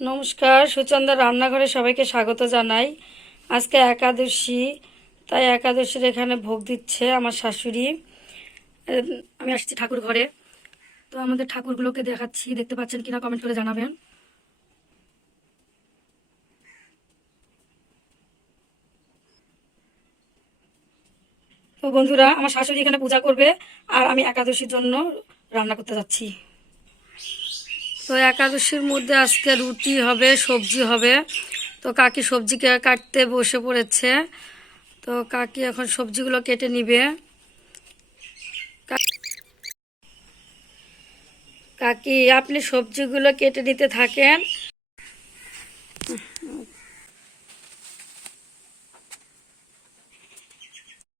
নমস্কার, সুচন্দা রান্নাঘরে সবাইকে স্বাগত জানাই। আজকে একাদশী, তাই একাদশীর এখানে ভোগ দিচ্ছে আমার শাশুড়ি। আমি আসছি ঠাকুর ঘরে, তো আমাদের ঠাকুরগুলোকে দেখাচ্ছি, দেখতে পাচ্ছেন কিনা কমেন্ট করে জানাবেন। তো বন্ধুরা, আমার শাশুড়ি এখানে পূজা করবে আর আমি একাদশীর জন্য রান্না করতে যাচ্ছি। তো একাদশীর মধ্যে আজকে রুটি হবে, সবজি হবে। তো কাকি সবজি কাটতে বসে পড়েছে। তো কাকি এখন সবজিগুলো কেটে নিবে। কাকি, আপনি সবজিগুলো কেটে নিতে থাকেন।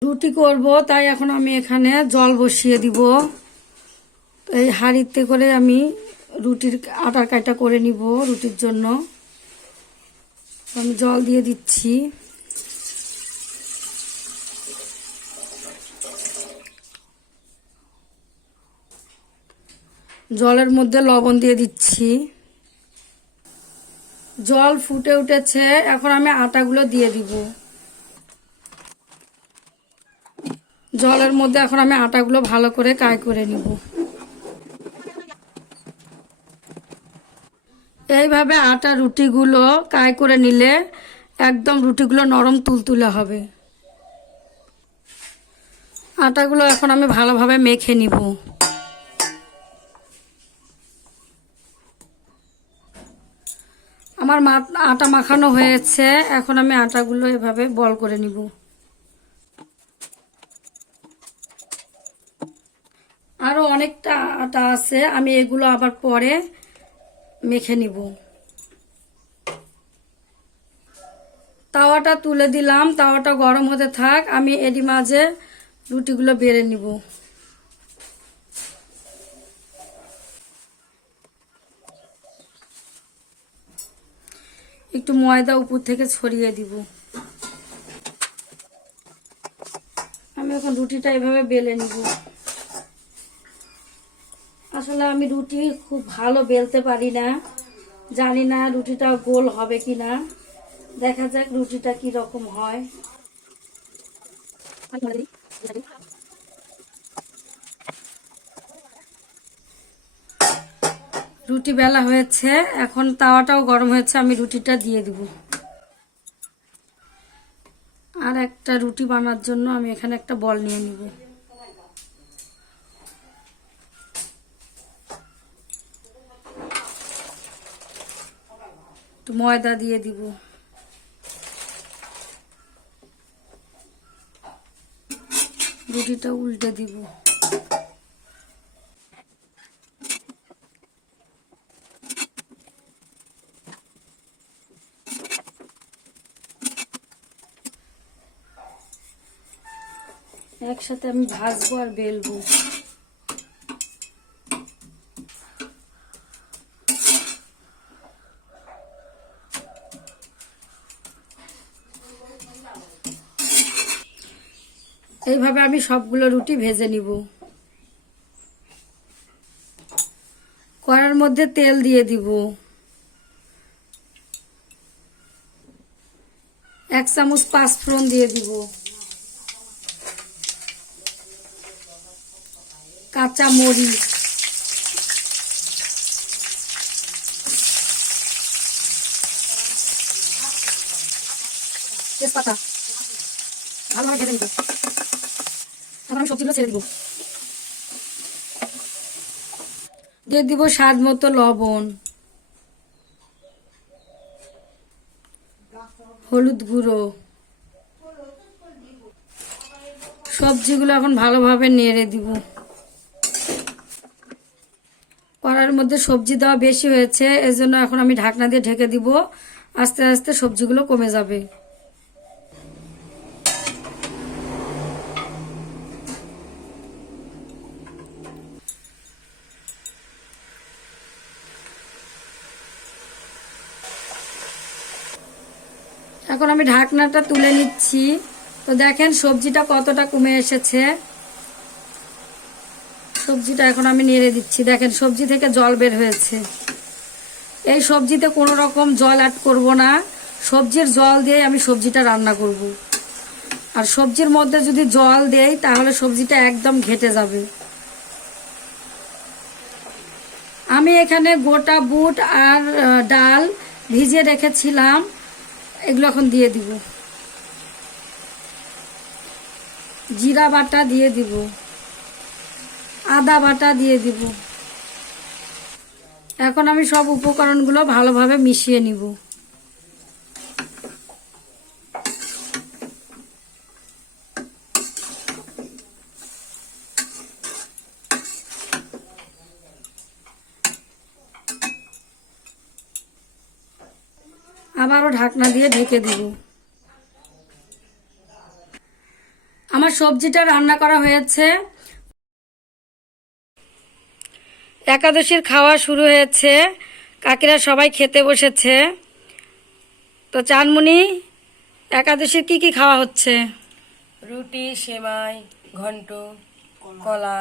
রুটি করব, তাই এখন আমি এখানে জল বসিয়ে দিব। এই হাঁড়িতে করে আমি রুটির আটার কাইটা করে নিব রুটির জন্য। আমি জল দিয়ে দিচ্ছি। জলের মধ্যে লবণ দিয়ে দিচ্ছি। জল ফুটে উঠেছে, এখন আমি আটাগুলো দিয়ে দিব। জলের মধ্যে এখন আমি আটাগুলো ভালো করে কাই করে নিব। এইভাবে আটা রুটিগুলো কাই করে নিলে একদম রুটিগুলো নরম তুলতুলে হবে। আটাগুলো এখন আমি ভালোভাবে মেখে নিব। আমার আটা মাখানো হয়েছে, এখন আমি আটাগুলো এভাবে বল করে নিব। আরও অনেকটা আটা আছে, আমি এগুলো আবার পরে মেখে নিব। তাওয়াটা তুলে দিলাম, তাওয়াটা গরম হতে থাক, আমি এরই মাঝে রুটিগুলো বেড়ে নিব। একটু ময়দা উপর থেকে ছড়িয়ে দিব। আমি এখন রুটিটা এভাবে বেলে নিব। আসলে আমি রুটি খুব ভালো বেলতে পারি না, জানি না রুটিটা গোল হবে কি না। দেখা যাক রুটিটা কি রকম হয়। রুটি বেলা হয়েছে, এখন তাওয়াটাও গরম হয়েছে, আমি রুটিটা দিয়ে দিব। আর একটা রুটি বানার জন্য আমি এখানে একটা বল নিয়ে নিব। একটু ময়দা দিয়ে দিব। রুটিটা উল্টে দিব। একসাথে আমি ভাজবো আর বেলবো। এইভাবে আমি সবগুলো রুটি ভেজে নিব। কড়ার মধ্যে তেল দিয়ে দিব। 1 চামচ পাঁচফোড়ন দিয়ে দিব। কাঁচা মরিচ, তেজপাতা ভালোভাবে ভেজে নিব। এখন আমি সবজিগুলো ছেড়ে দিব। দিয়ে দিব স্বাদ মতো লবণ, হলুদ গুঁড়ো। সবজিগুলো এখন ভালোভাবে নেড়ে দিব। কড়ার মধ্যে সবজি দেওয়া বেশি হয়েছে, এজন্য এখন আমি ঢাকনা দিয়ে ঢেকে দিব। আস্তে আস্তে সবজিগুলো কমে যাবে। এখন আমি ঢাকনাটা তুলে নিচ্ছি। তো দেখেন সবজিটা কতটা কমে এসেছে। সবজিটা এখন আমি নেড়ে দিচ্ছি। দেখেন সবজি থেকে জল বের হয়েছে। এই সবজিতে কোনো রকম জল অ্যাড করব না, সবজির জল দিয়ে আমি সবজিটা রান্না করব। আর সবজির মধ্যে যদি জল দেই তাহলে সবজিটা একদম ঘেটে যাবে। আমি এখানে গোটা বুট আর ডাল ভিজিয়ে রেখেছিলাম, এগুলো এখন দিয়ে দিব। জিরা বাটা দিয়ে দিব, আদা বাটা দিয়ে দিব। এখন আমি সব উপকরণগুলো ভালোভাবে মিশিয়ে নিব। আবারও ঢাকনা দিয়ে ঢেকে দিব। আমার সবজিটা রান্না করা হয়েছে। একাদশীর খাওয়া শুরু হয়েছে, কাকিরা সবাই খেতে বসেছে। তো চানমুনি, একাদশীর কি কি খাওয়া হচ্ছে? রুটি, সেমাই, ঘন্ট, কলা।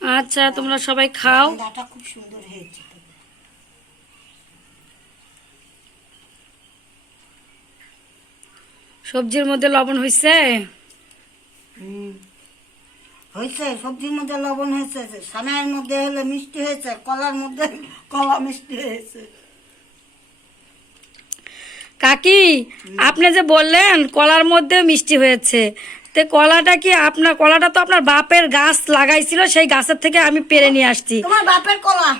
আচ্ছা, তোমরা সবাই খাও। ডাটা খুব সুন্দর হয়েছে। সবজির মধ্যে লবণ হয়েছে? হয়েছে, সবজির মধ্যে লবণ হয়েছে, সানাইয়ের মধ্যে হলে মিষ্টি হয়েছে, কলার মধ্যে কলা মিষ্টি হয়েছে। কাকি, আপনি যে বললেন কলার মধ্যে মিষ্টি হয়েছে, তে কলাটা কি আপনার? কলাটা তো আপনার বাপের গাছ লাগাইছিল, সেই গাছের থেকে আমি পেরে নিয়ে আসছি। তোমার বাপের কলা,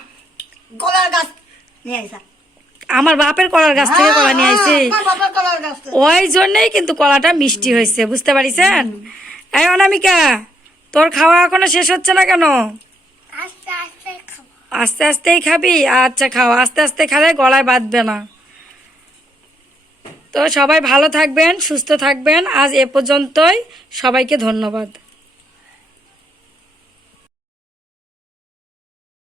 কলার গাছ নিয়ে আইসা। আমার বাপের কলার গাছ থেকে কলা নিয়ে আইছি, তোমার বাপের কলার গাছ থেকে। ওই জন্যই কিন্তু কলাটা মিষ্টি হয়েছে, বুঝতে পারিছেন? এই অনামিকা, তোর খাওয়া এখনো শেষ হচ্ছে না কেন? আস্তে আস্তেই খাবি? আচ্ছা খাও, আস্তে আস্তে খেলে গলায় বাঁধবে না। তো সবাই ভালো থাকবেন, সুস্থ থাকবেন। আজ এ পর্যন্তই, সবাইকে ধন্যবাদ।